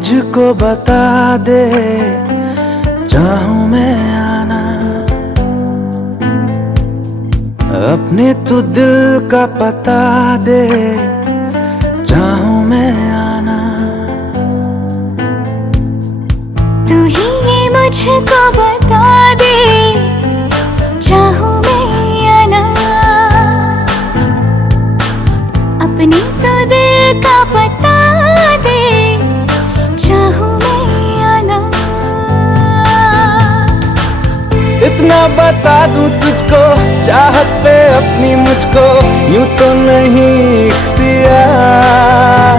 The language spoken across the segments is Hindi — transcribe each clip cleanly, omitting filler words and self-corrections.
मुझको बता दे, चाहूं मैं आना, अपने तू दिल का पता दे, चाहूं मैं आना। तू ही ये मुझको बता दे, चाहूं मैं आना, अपने तो दिल का पता दे, चाहूं मैं आना। इतना बता दूं तुझको, चाहत पे अपनी मुझको यूं तो नहीं इख्तियार,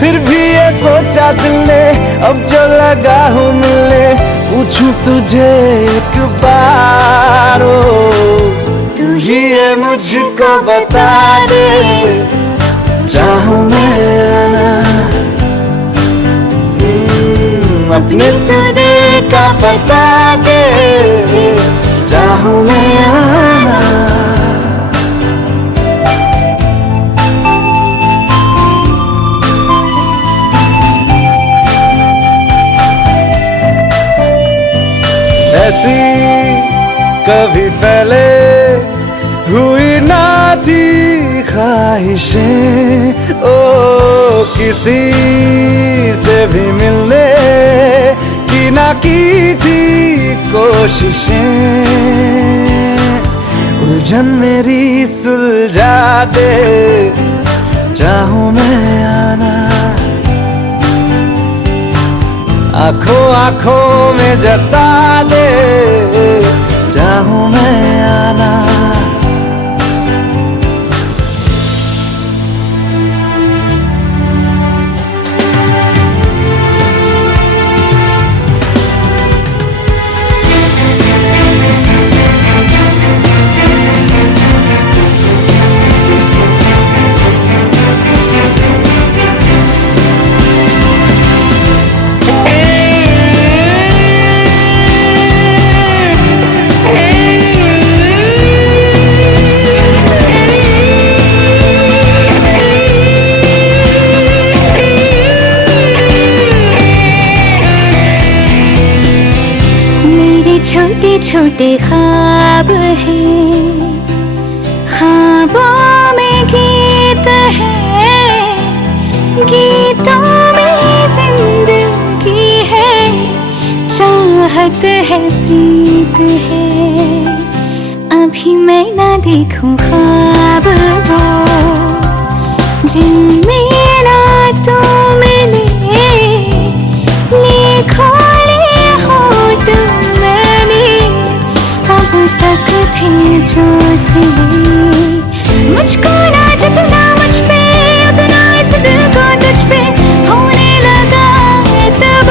फिर भी ये सोचा दिल ने अब जो लगा हूँ मिलने, पूछूं तुझे एक बार। तू ही ये मुझको बता दे, चाहूं मैं आना, अपने तो दिल का पता दे, चाहूं मैं आना। ऐसी कभी पहले हुई ना थी ख्वाहिशें, ओ किसी से भी मिलने की ना की थी कोशिशें, उलझन मेरी सुलझा दे, चाहूं मैं आना, आंखों आंखों में जता दे, चाहूं मैं आना। छोटे छोटे ख्वाब हैं, ख्वाबों में गीत है, गीतों में जिंदगी है, चाहत है, प्रीत है। अभी मैं ना देखूं ख्वाब वो, जिनमें ना तू मिले, लिखो तक थे जो सिले, मुझको ना जितना मुझ पे उतना इस दिल को तुझ पे होने लगा एतबार।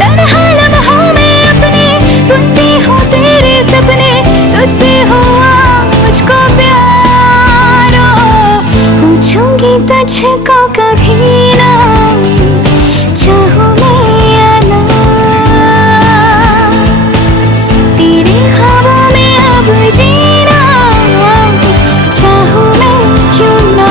तन्हा लम्हों में अपने बुनती हूँ तेरे सपने, तुझसे हुआ मुझको प्यार। पूछूंगी तुझको कभी ना, चाहूं मैं आना, जीना चाहूं मैं क्यों ना।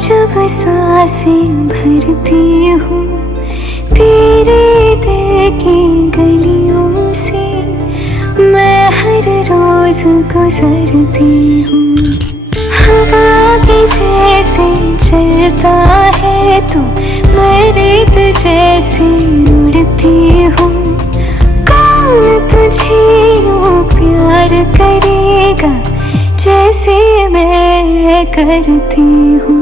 जब सांसें भरती हूँ तेरे दिल की गलियों से, मैं हर रोज गुजरती हूँ। हवा के जैसे चलता है तू, मैं रेत जैसे उड़ती हूँ। कौन तुझे यूँ प्यार करेगा जैसे मैं करती हूँ।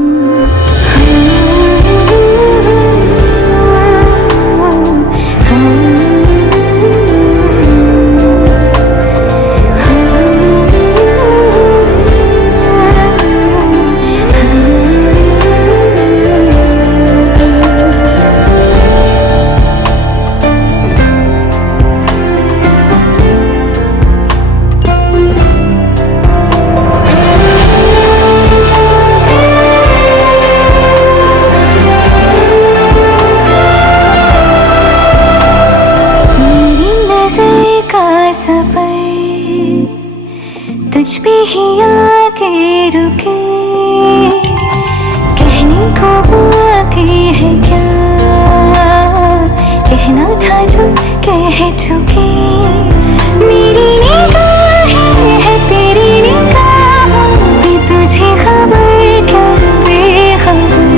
मुझ पे ही आके रुके, कहने को बाकी है क्या, कहना था जो कह चुके। मेरी निगाहें है तेरी निगाहों पे, तुझे खबर क्या बेखबर।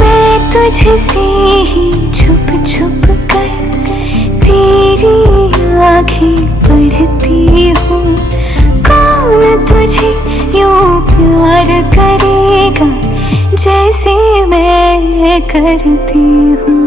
मैं तुझसे ही छुप छुप कर तेरी आँखें पढ़ती हूँ। कौन तुझे यूं प्यार करेगा जैसे मैं करती हूँ।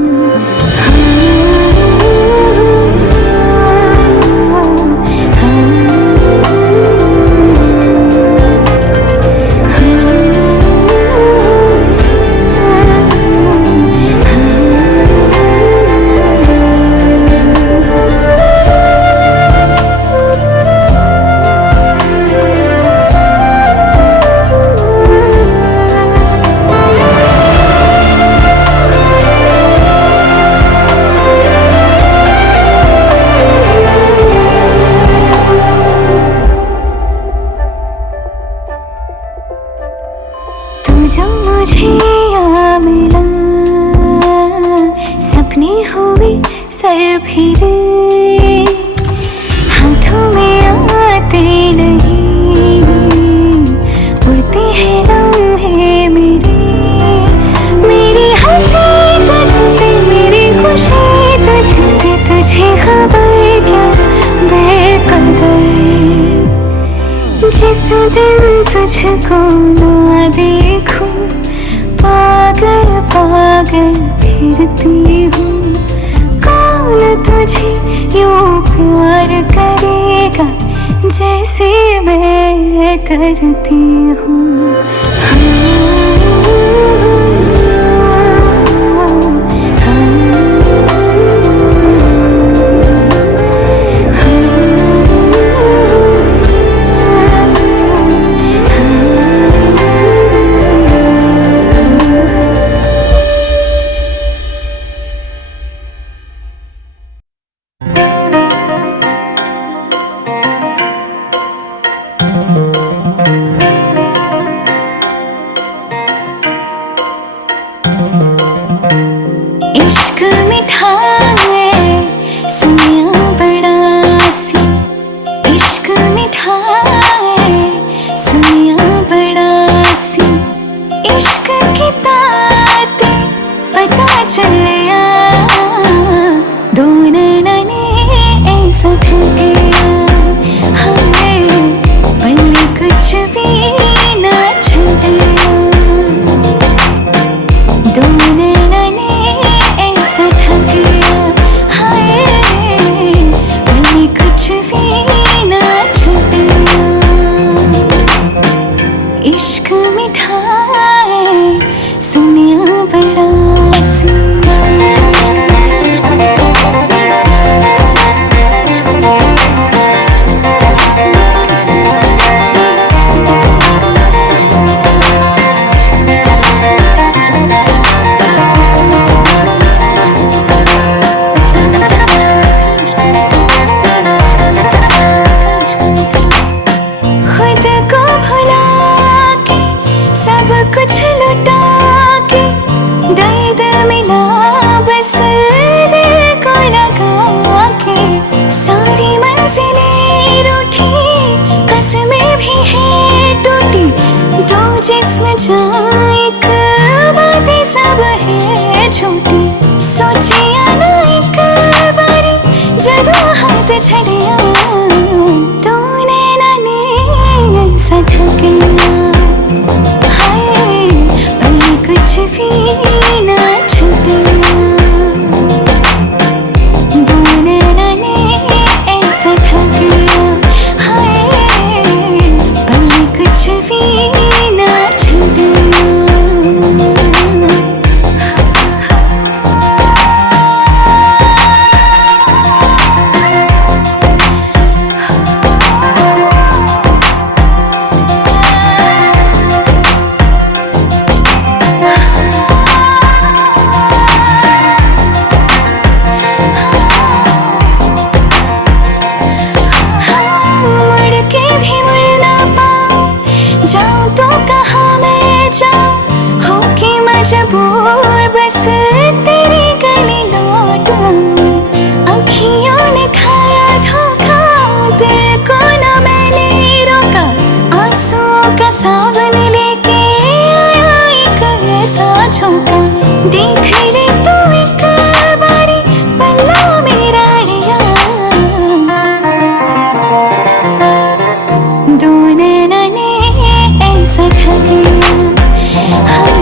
जो मुझे यहाँ मिला, सपने हुए सर फिरे, हाथों में आते नहीं, उड़ते हैं लम्हे मेरे। मेरी हंसी तुझसे, मेरी खुशी तुझसे, तुझे खबर क्या बेकदर। जिस दिन तुझको ना देखूं, पागल पागल फिरती हूँ। कौन तुझे यूं प्यार करेगा जैसे मैं करती हूँ। इश्क मीठा है सुनिया बड़ा सी, इश्क मीठा है सुनिया बड़ा सी। इश्क की ताते पता चलिया, दो नैना ने ऐसा ठहराया। हाय पल्ले कुछ भी ना छूटिया, दो नैना ने ऐसा ठहराया। हाय पल्ले कुछ भी ना छूटिया। इश्क मीठा है सुनिया बड़ा सी। खुद को भुला के सब कुछ लुटा के, दर्द मिला बस दिल को लगा के। सारी मंजिलें रूठी, कसमें भी है टूटी, दो जिस्म जहाँ एक, बातें सब है झूठी। सोचिया ना एक बारी जब हाथ छड़िया, तूने ना ने ऐसा ठकिया। हाय पल्ले कुछ भी ना छूटिया, दो नैना ने ऐसा ठकिया। हाय पल्ले कुछ भी ना छूटिया। तेरी गली लौट आऊं। अखियों ने खाया धोखा, दिल को ना मैंने रोका। आंसुओं का सावन लेके आया एक ऐसा झोंका। देख ले तू एक बारी पल्ला मेरा अड़िया, दो नैना ने ऐसा ठगिया। हाय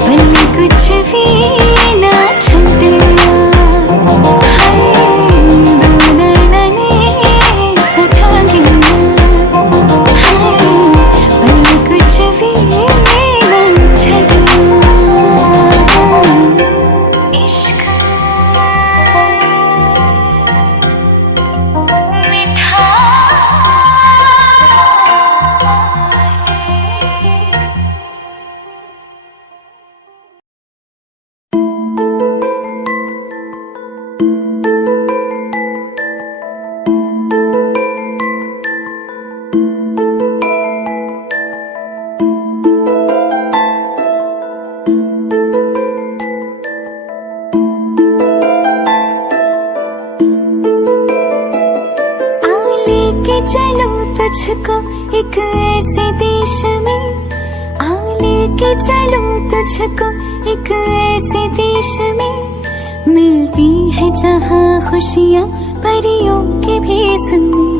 पल कुछ भी ना छूटिया। हाय दो नैना ने ऐसा ठगिया। हाय पल कुछ भी ना छूटिया। इश्क मीठा है। लेके चलूं तुझको एक ऐसे देश में। लेके चलूं तुझको एक ऐसे देश में। मिलती है जहाँ खुशियाँ परियों के भेष में।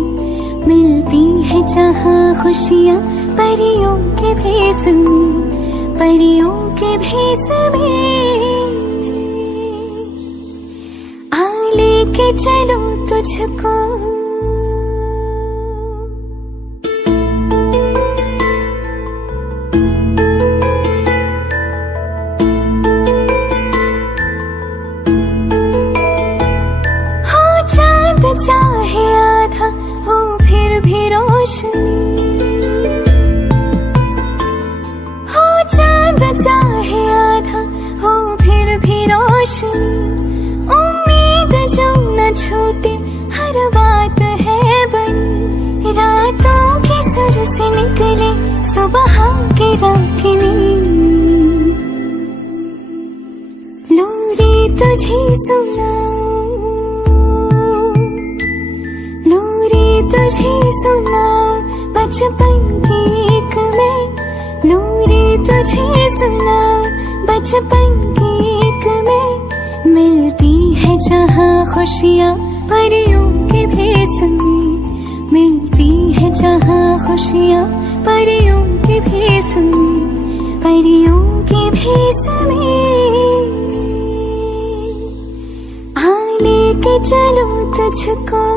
मिलती है जहाँ खुशियाँ परियों के भेष में। परियों के भेष में। लेके चलूं तुझको। चाहे आधा हो फिर भी रोशनी। हो चांद चाहे आधा हो फिर भी रोशनी। उम्मीद जो न छूटे हर बात है बनी। रातों की सुर से निकले सुबह की रागिनी। लोरी तुझे सुनाऊं, तुझे सुनाऊं बचपन की एक मैं। लोरी तुझे सुनाऊं बचपन की एक मैं। मिलती है जहाँ खुशियाँ परियों के भेष में। मिलती है जहाँ खुशियाँ परियों के भेष में। परियों के भेष में। लेके चलूं तुझको।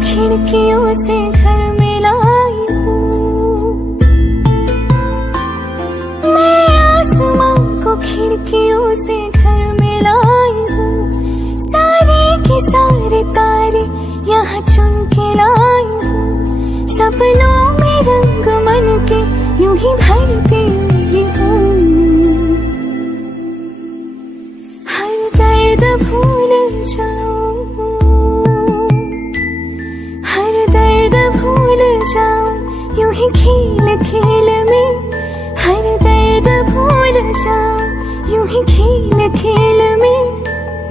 खिड़कियों से घर में लाई हूँ। मैं आसमां को खिड़कियों से घर में लाई हूँ। सारे के सारे तारे यहाँ चुन के लाई हूँ। सपनों में रंग मन के यूं ही भरती हूँ। हर दर्द भूल जाऊं, भूल जाऊं यूं ही खेल खेल में। हर दर्द भूल जाऊं यूं ही खेल खेल में।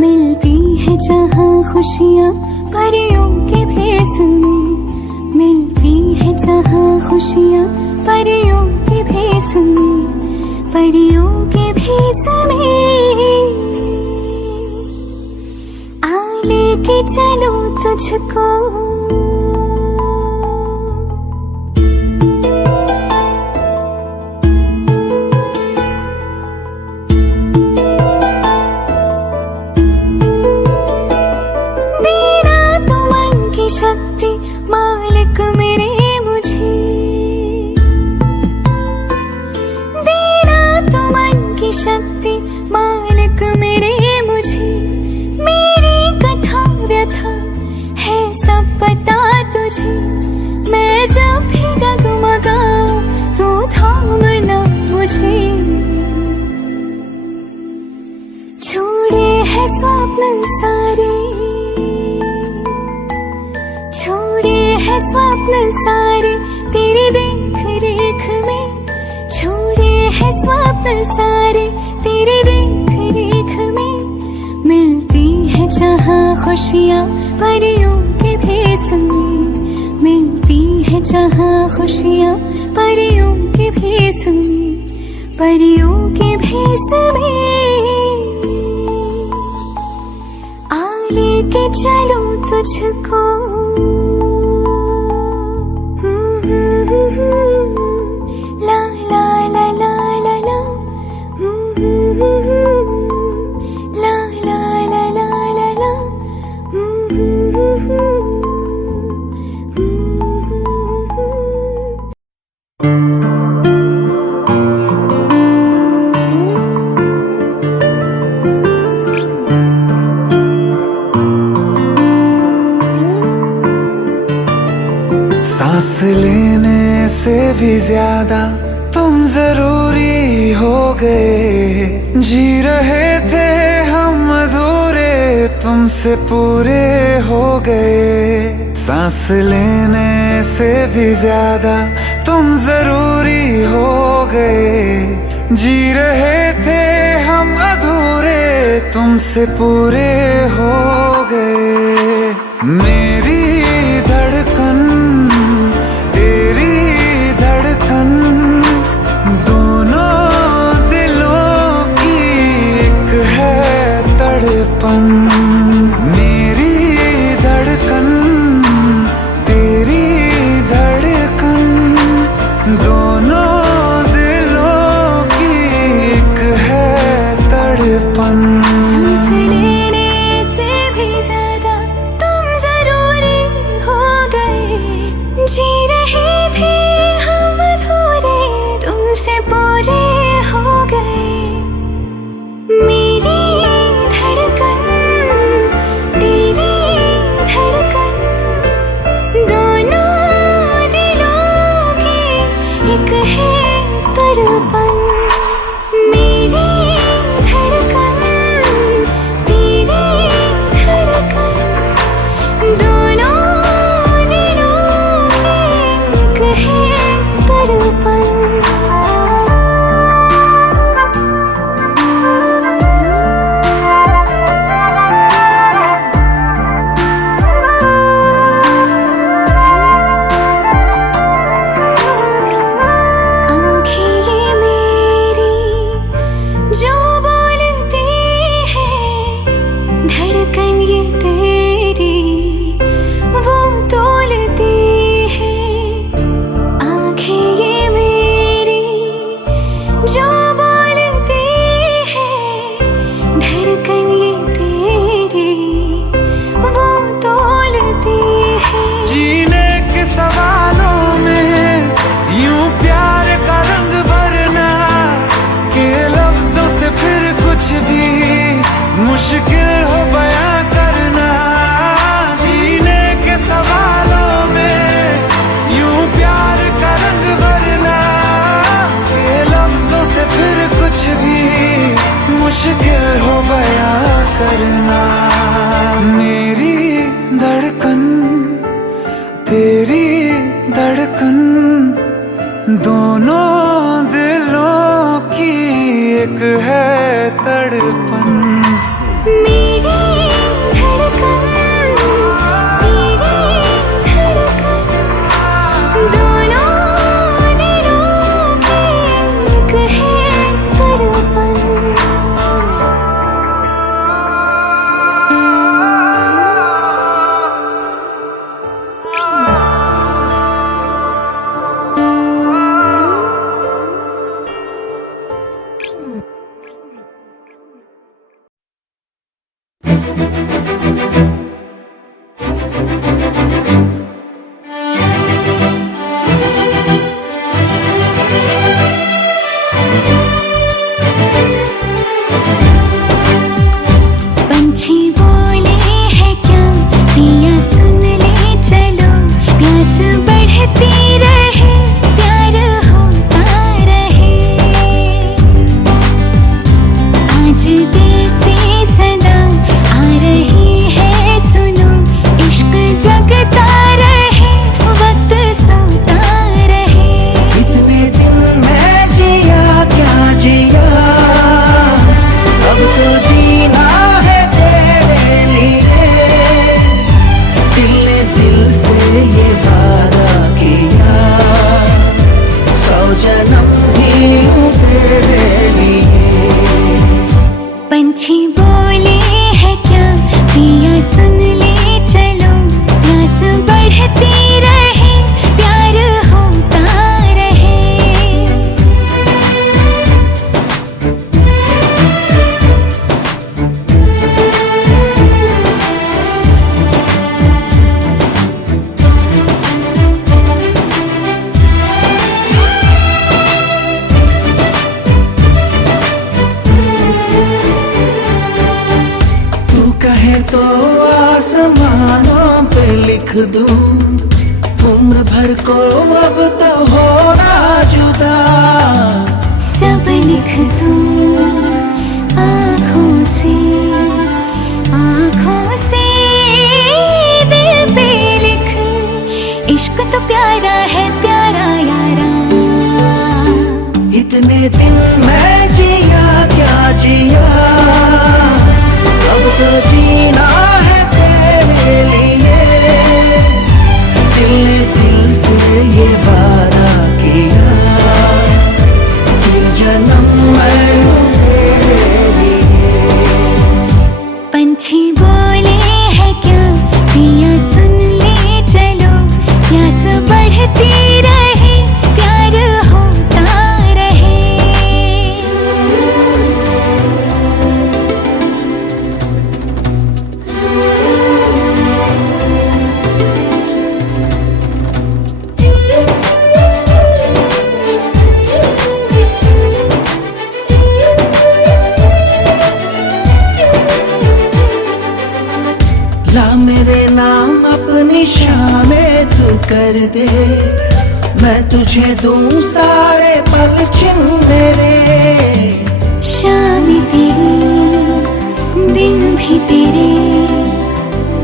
मिलती है जहाँ खुशियाँ परियों के भेष में। मिलती है जहाँ खुशियाँ परियों के भेष में। परियों के भेष में। लेके चलूं तुझको। शक्ति मालिक मेरे मुझे। देना तो मन की शक्ति मालिक मेरे मुझे। मेरी कथा व्यथा है सब पता तुझे। मैं जब भी डगमगाऊं तो थामना मुझे। स्वप्न सारे तेरी देख रेख में, छोड़े हैं स्वप्न सारे तेरी देख रेख में। मिलती है जहाँ खुशियाँ परियों के भेस में, मिलती है जहाँ खुशियाँ परियों के भेस में, परियों के भेस में। आ लेके चलो तुझको ला ला ला ला ला ला ला ला ला ला ला ला। सांस लेने से भी ज्यादा तुम जरूरी हो गए, जी रहे थे हम अधूरे तुमसे पूरे हो गए। सांस लेने से भी ज्यादा तुम जरूरी हो गए, जी रहे थे हम अधूरे तुमसे पूरे हो गए। मेरी धड़कन तेरी धड़कन, दोनों दिलों की एक है तड़पन। मेरी धड़कन तेरी धड़कन, दोनों दिलों की एक है तड़पन। सांस लेने से भी ज्यादा तुम जरूरी हो गए, जी रहे थे हम अधूरे तुमसे पूरे हो गए। मेरी धड़कन तेरी धड़कन, दोनों दिलों की एक है तड़पन। मेरी धड़कन तेरी धड़कन, दोनों दिलों की एक है तड़पन। आँखें ये मेरी जो बोलती है, धड़कन ये तेरी वो तोलती है। आँखें ये मेरी जो बोलती है, धड़कन ये तेरी वो तोलती है। जीने के सवालों में यूं प्यार का रंग भरना, के लफ्जों से फिर कुछ भी मुश्किल हो बयां करना। जीने के सवालों में यूं प्यार का रंग भरना, के लफ्जों से फिर कुछ भी मुश्किल हो बयां करना। मेरी धड़कन तेरी धड़कन, दोनों दिलों की एक है तड़पन। मेरी धड़कन तेरी धड़कन, दोनों दिलों की एक है तड़पन। जन्म भी लूं तेरे लिए। पंछी बोले है क्या पिया सुन ले चलो, प्यास बढ़ती रहे प्यार होता रहे। कहे तो आसमानों पे लिख दूं, उम्र भर को अब तो होना जुदा। सब लिख दूं आँखों से दिल पे लिख, इश्क तो प्यारा है प्यारा यारा। इतने दिन मैं जिया क्या जिया, अब तो जीना है तेरे लिए। दिल ने दिल से ये वादा किया, फिर जन्म मैं लूं तेरे लिए। पंछी बोले है क्या पिया सुन ले चलो, प्यास बढ़ती रहे प्यार होता रहे। ला मेरे नाम अपनी शामें तू कर दे, मैं तुझे दूं सारे पल छिन मेरे। शाम तेरी दिन भी तेरे,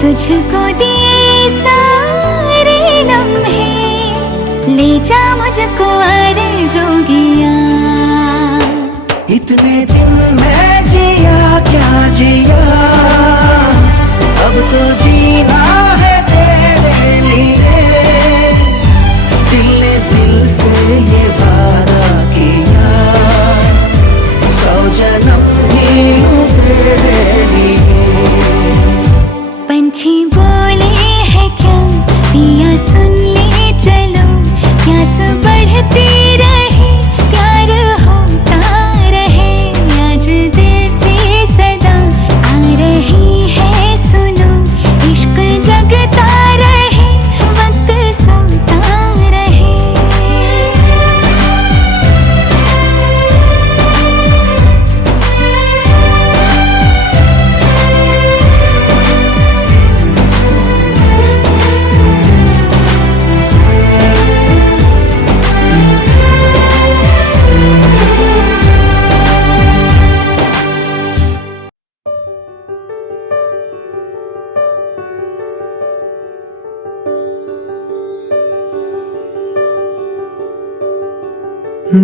तुझको दिए सारे लम्हे, ले जा मुझको अरे जोगिया। इतने दिन मैं जिया क्या जिया, अब तो जीना है तेरे लिए। दिल ने दिल से ये वादा किया, 100 जन्म भी लूं तेरे लिए। पंछी बोले है क्या पिया सुन ले चलो, प्यास बढ़ती रहे प्यार होता रहे। आज दिल से सदा आ रही है सुनो, इश्क जगता रहे वक्त सोता रहे।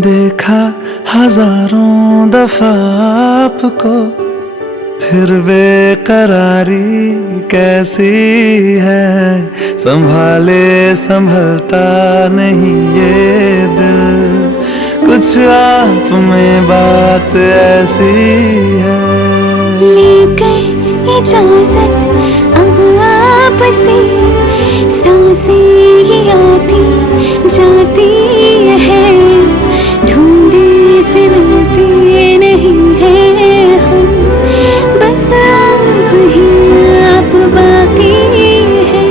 देखा हजारों दफा आपको, फिर बेकरारी कैसी है। संभाले संभलता नहीं ये दिल, कुछ आप में बात ऐसी है। लेकर इजाजत अब आपसे, सांसें ये आती जाती है, ढूंढे से मिलते नहीं है हम, बस आप ही आप बाकी है।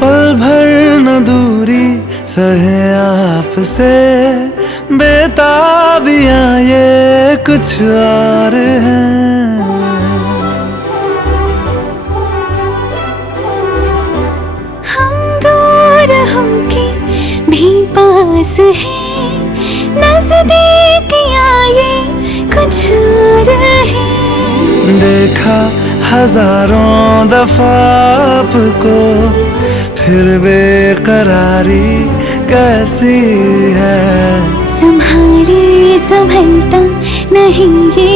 पल भर न दूरी सहे आपसे, बेताबियां ये कुछ और हैं। हम दूर होके भी पास हैं, नजदीकियां ये कुछ और है। देखा हजारों दफा आपको, फिर बेकरारी कैसी है। संभाले संभलता नहीं ये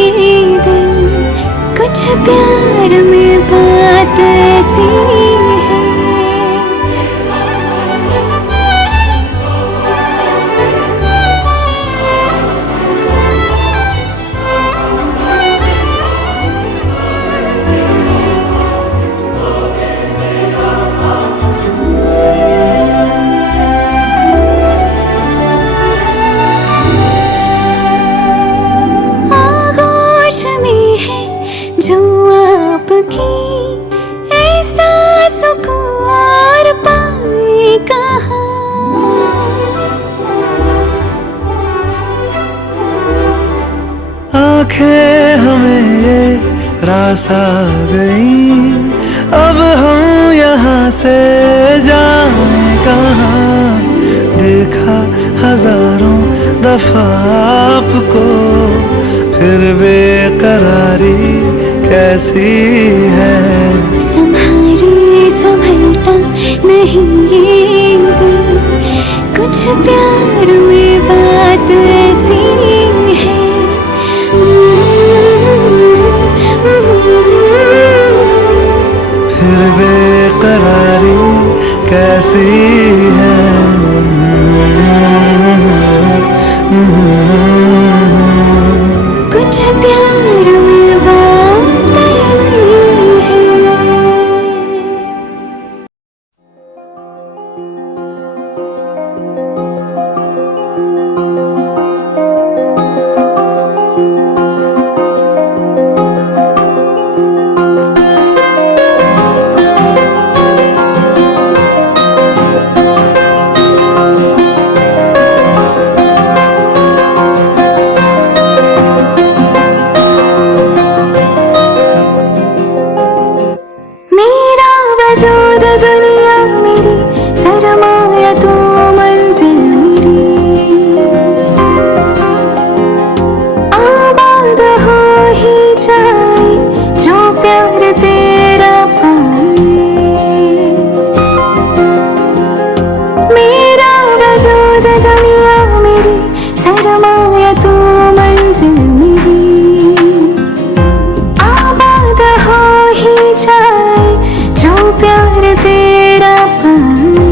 दिल, कुछ प्यार में बात ऐसी है। आगोश में है जो आपकी, ऐसा सुकून और पाए कहाँ। आंखें हमें ये रास आ गई, अब हम यहाँ से जाएं कहाँ। देखा हजारों दफा आपको, फिर बेकरारी कैसी है। संभाले संभलता नहीं ये दिल, कुछ प्यार में बात ऐसी है। फिर बेकरारी कैसी है। कुछ प्यार में बात ऐसी है। मेरा वजूद दुनिया मेरी, सरमाया तो मंजिल मेरी। आबाद हो ही जाए जो प्यार तेरा पाए। मेरा वजूद दुनिया मेरी, सरमाया तो मंजिल मेरी। आबाद हो ही जाए जो प्यार तेरा पाए।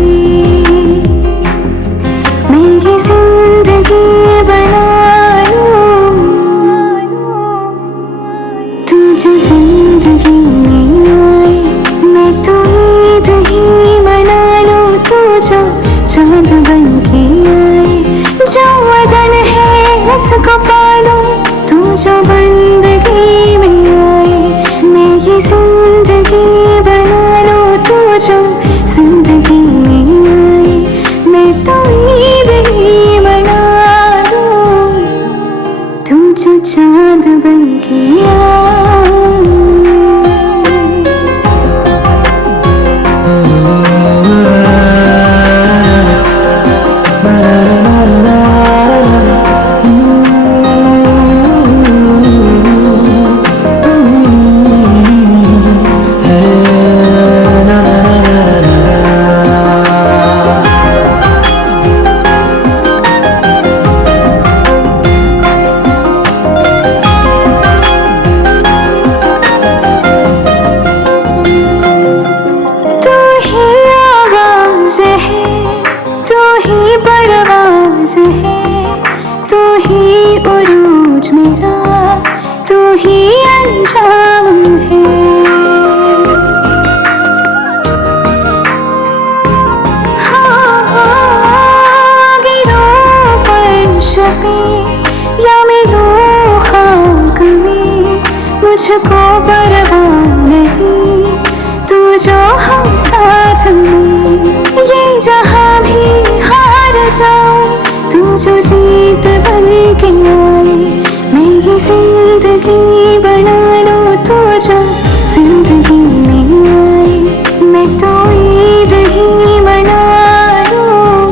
मैं ये जिंदगी बना लूं, तू जो जिंदगी में आए। मैं तो ईद ही मना लूं, तू जो चांद बन के आए। जो वतन है उसको पालो, तू जो बंदगी में आए। मैं ये जिंदगी बना लूं, तू जो जिंदगी में आए। मैं तो ईद ही मना लूं, तू जो चांद बन के आए। मुझको परवाह नहीं, तू जो हम साथ में। ये जहां भी हार जाऊं, तू जो जीत बन के आए। मैं ये जिंदगी बना लूं, तू जो जिंदगी में आए। मैं तो ईद ही मना लूं,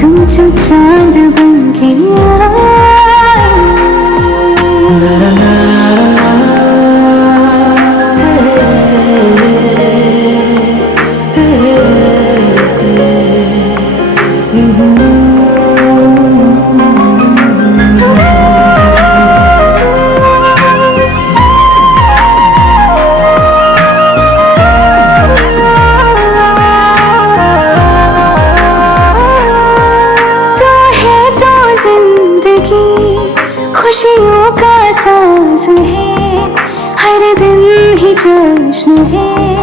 तू जो चांद बन के आए। ही जश्न है,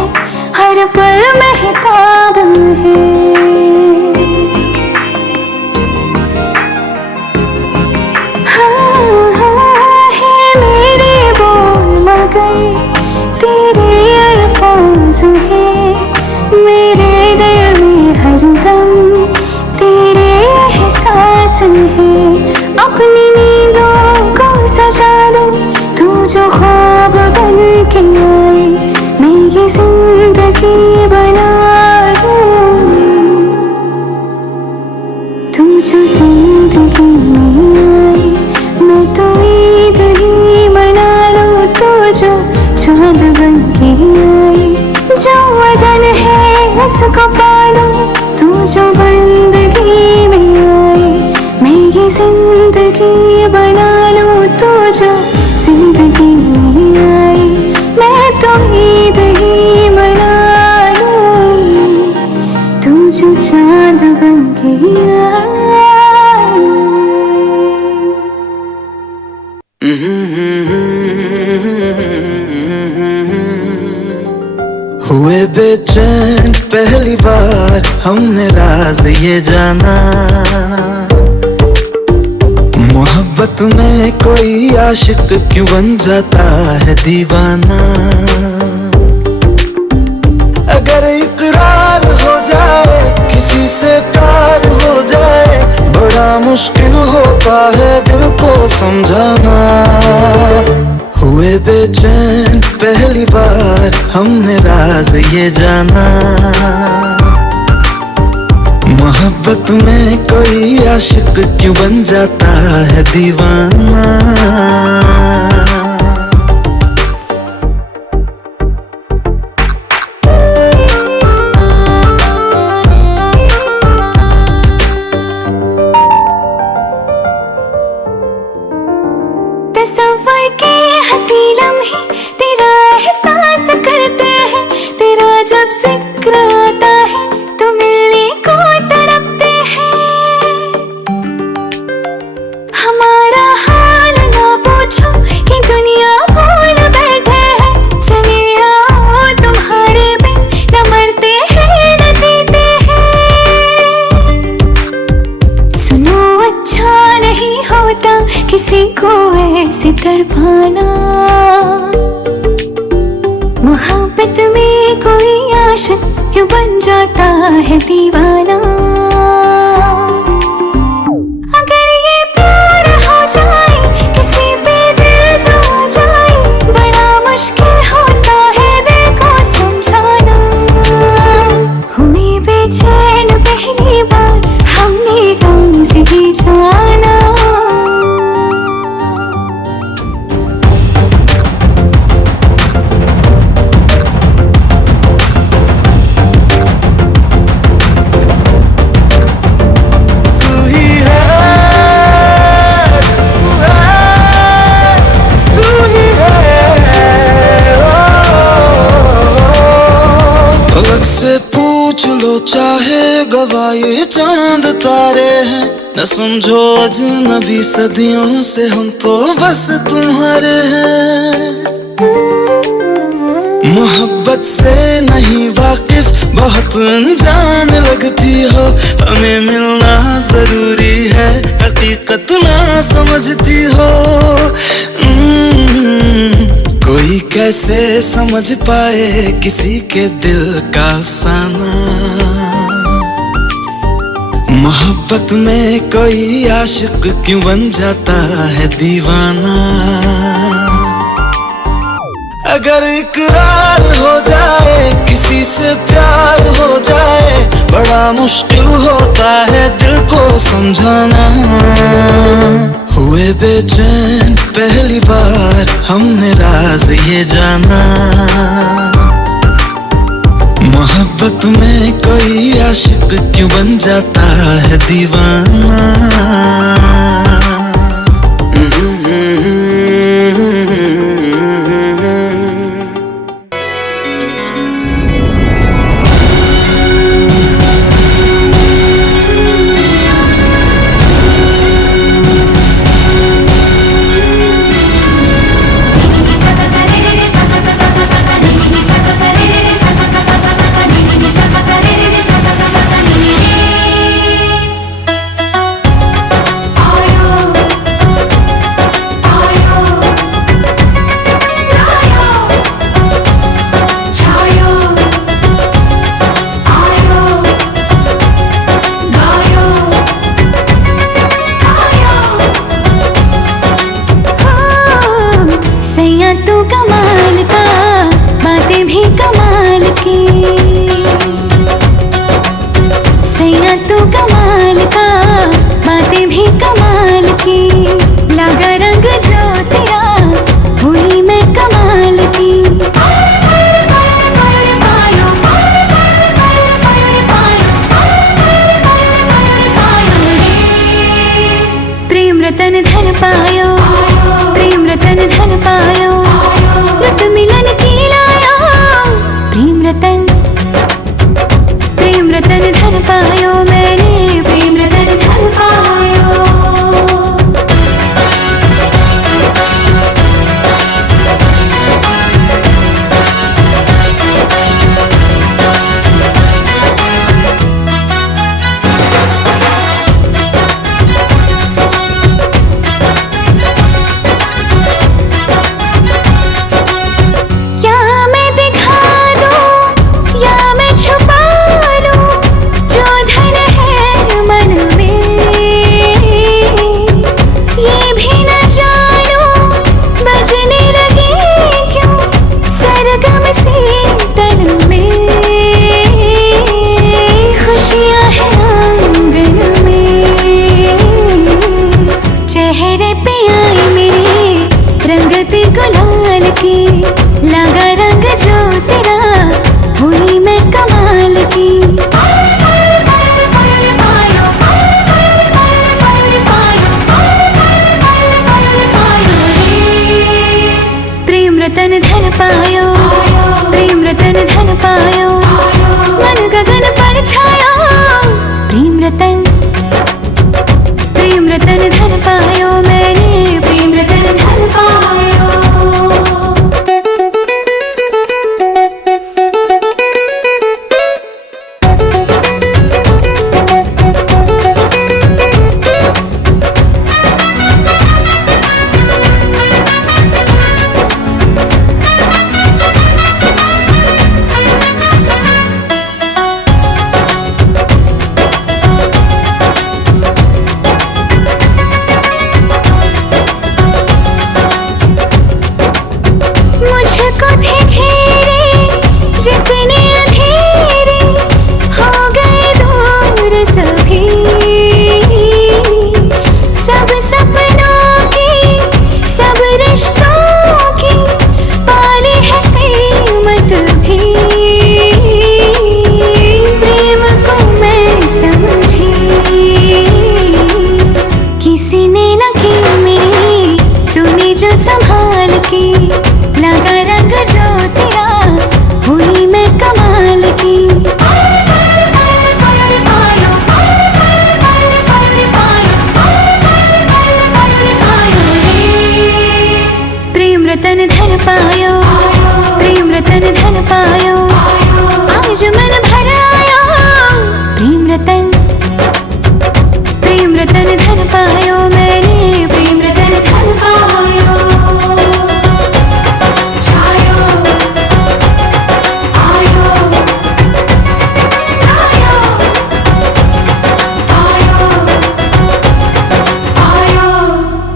हर पल महताब है। हाँ हाँ है मेरे बोल मगर तेरे अल्फाज है, मेरे दिल में हरदम तेरे एहसास है। अपनी नींदों को सजा लूं, तू जो ख्वाब बन के आए, मैं ये जिंदगी बना लूं। तू जो जिंदगी में आए, मैं तो ईद ही मना लूं। तू जो चांद बन के आए, जो वतन है उसको पालूं। तू जो बंदगी में आए, मैं ये जिंदगी बना लूं। तू जो जिंदगी में आए, मैं तो ईद ही मना लूं। तू जो चांद बन के आए। हुए बेचैन पहली बार हमने राज ये जाना, मोहब्बत में कोई आशिक क्यों बन जाता है दीवाना। अगर इकरार हो जाए, किसी से प्यार हो जाए, बड़ा मुश्किल होता है दिल को समझाना। हुए बेचैन पहली बार हमने राज ये जाना, मोहब्बत में कोई आशिक क्यों बन जाता है दीवाना। तस्वर के हंसी लम्हे तेरा एहसास करते हैं, तेरा जब जिक्र आता है तो मिलने को तड़पते हैं। हमारा हाल ना पूछो, ये दुनिया भूल बैठे हैं। चले आओ तुम्हारे बिन, न मरते हैं न जीते हैं। सुनो अच्छा नहीं होता किसी को ऐसे तड़पाना, मोहब्बत में कोई आशिक क्यों बन जाता है दीवाना। अगर ये प्यार हो जाए, किसी पे दिल जो हो जाए, बड़ा मुश्किल होता है दिल को समझाना। हुए बेचैन पहली बार हमने राज ये जाना। से पूछ लो चाहे गवाए चांद तारे हैं, न समझो अजनबी सदियों से हम तो बस तुम्हारे हैं। मोहब्बत से नहीं वाकिफ बहुत अनजान लगती हो, हमें मिलना जरूरी है हकीकत ना समझती हो। कोई कैसे समझ पाए किसी के दिल का अफसाना, मोहब्बत में कोई आशिक क्यों बन जाता है दीवाना। अगर इकरार हो जाए, किसी से प्यार हो जाए, बड़ा मुश्किल होता है दिल को समझाना। हुए बेचैन पहली बार हमने राज ये जाना, मोहब्बत में कोई आशिक क्यों बन जाता है दीवाना।